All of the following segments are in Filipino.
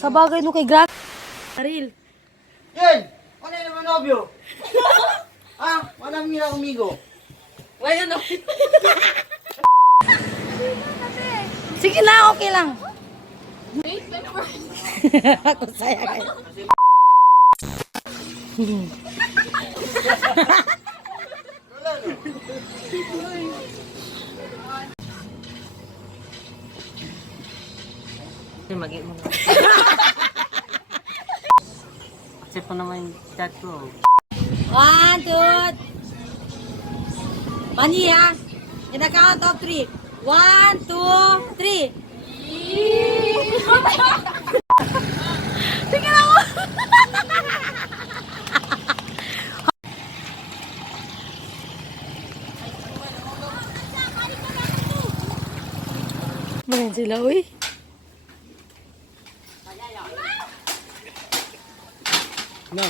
Sa bagay no kay Grabe. Aril. Yan! Ano yung naman nobyo? Ah, walang mira umigo. Wala na. Sige na, okay lang. Ako saya kayo. Mag-i mo na. Accept mo naman yung chat ko. 1, 2. Mani ha. In the count of 3. 1, 2, 3. Tingnan mo. Mayan sila, uy. No.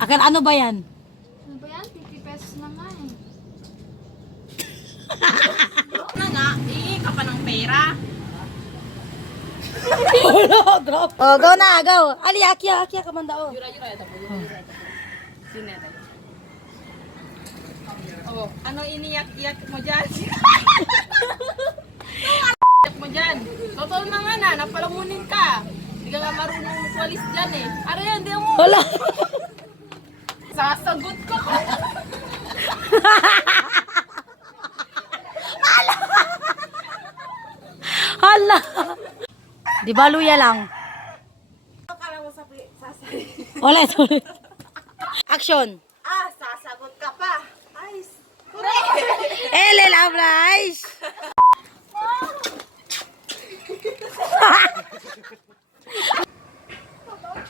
Akan ano ba yan? Ano ba yan? 50 pesos na nga eh. Oh, go na, go. Ali, akya ka man daw. Oh, ano iniyak-iyak mo dyan? Iyak mo dyan. Totoo na nga na, napalamunin ka. Hindi ka nga marunong walis dyan eh. Ano yan, di mo. Wala. Sasagot ko. Hala. Di ba luya lang? Akala mo sasagot. Ulit, ulit. Action. Ah, sasagot ka pa. Ay, Ele Labrais.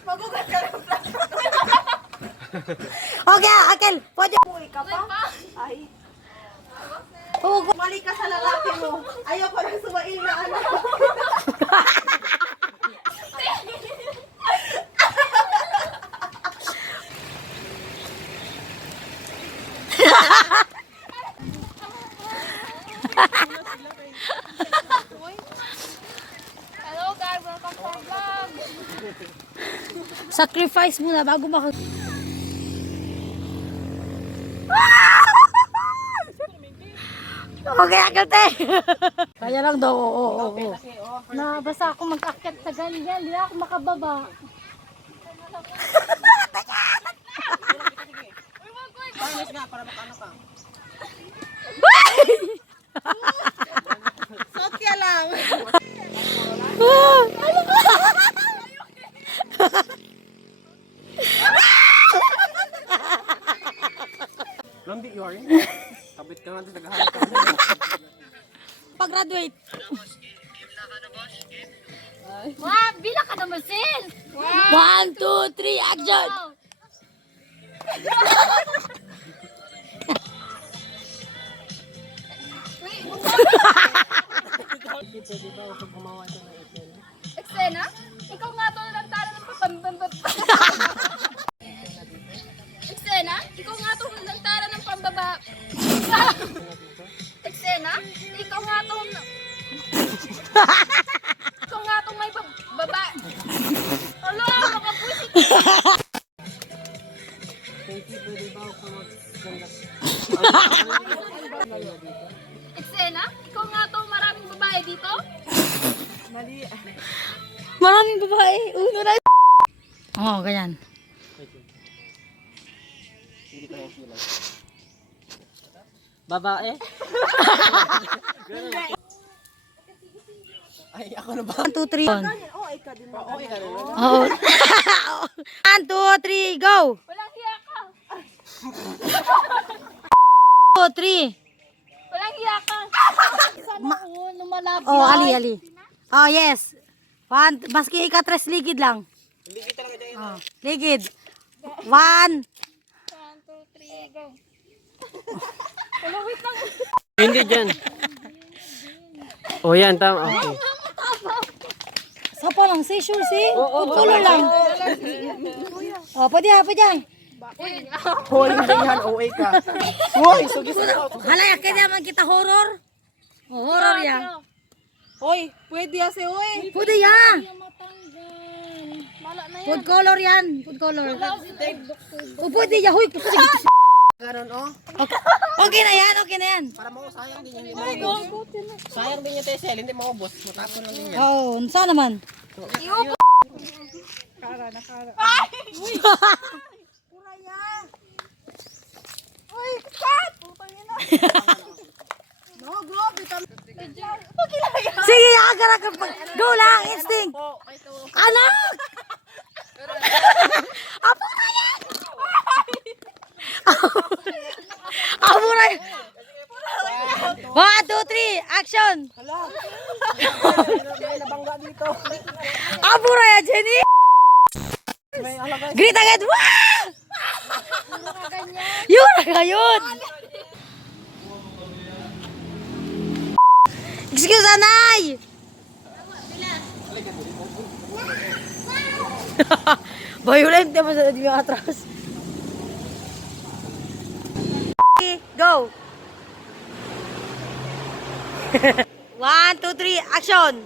magugat ka ng plato. Okay, Akel. Pwede. Uy ka pa? Ay, Oh, mali ka sa lalaki mo. Ayoko nang sumail na ano. Hello guys, welcome to our vlog. sacrifice muna bago maka... Okay, Akel te. Kaya lang daw, oo. Basta ako mag-akyat sa ganyan, hindi ako makababa. Sotya lang. Lambi, you are in? Kabit ka nga, tapos naghahanap ka. Pag-graduate. Wow, bilang ka naman, Sil! 1, 2, 3, action! Eksena? Ikaw nga to ng tara ng pambabab. Eksena? Ikaw nga to ng tara ng pambaba. Eksena? Ikaw nga to Ikaw nga to may baba. Alo, makapusit. Eksena? Ikaw nga to maraming babae dito? Maraming babae. Uno na. Oo, ganyan. Babae? Ay, ako na ba? 1, 2, 3. Oh, ikaw din mo. Oo. 1, 2, 3, go! Walang hiya ka. 2, 3. Walang hiya ka. Sana lumalab. Oh, ali. Oh, yes. 1, maski ikatres ligid lang. Ligid talaga dyan. Oh, ligid. 1. 1, 2, 3, go. Wala, wait lang. Hindi dyan. Oh, yan, tama. Okay. Sapa lang, say sure, see? Food color lang. Oh, pwede ha, pwede ha. Hoy, hindi yan. OA ka. Hoy, sugis na ako. Halay, kaya naman kita horror. Oh, horror ya. Hoy, pwede kasi, hoy. Pwede ya. Mala na yan. Food color yan. Food color. Oh, pwede ya. Huy, sige. Karon, oh. Okay na yan, okay na yan. Para mo, sayang din yan. Hindi maubos. Sayang din yung Tesel. Hindi maubos. Matapon lang din yan. Oh, saan naman? Sige, agar ka pa. Go lang, instinct. Anak! Apo na yan! Apo na yan! 1, 2, 3, action! May nabangga dito. Apo na yan, Jenny! May alagay. Greet agad! Wow! Yun na ngayon! Excuse, anay! Violent naman sa yung atras. Go! 1, 2, 3, action!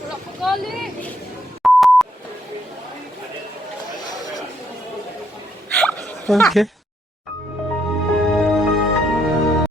Wala ko gali. Okay.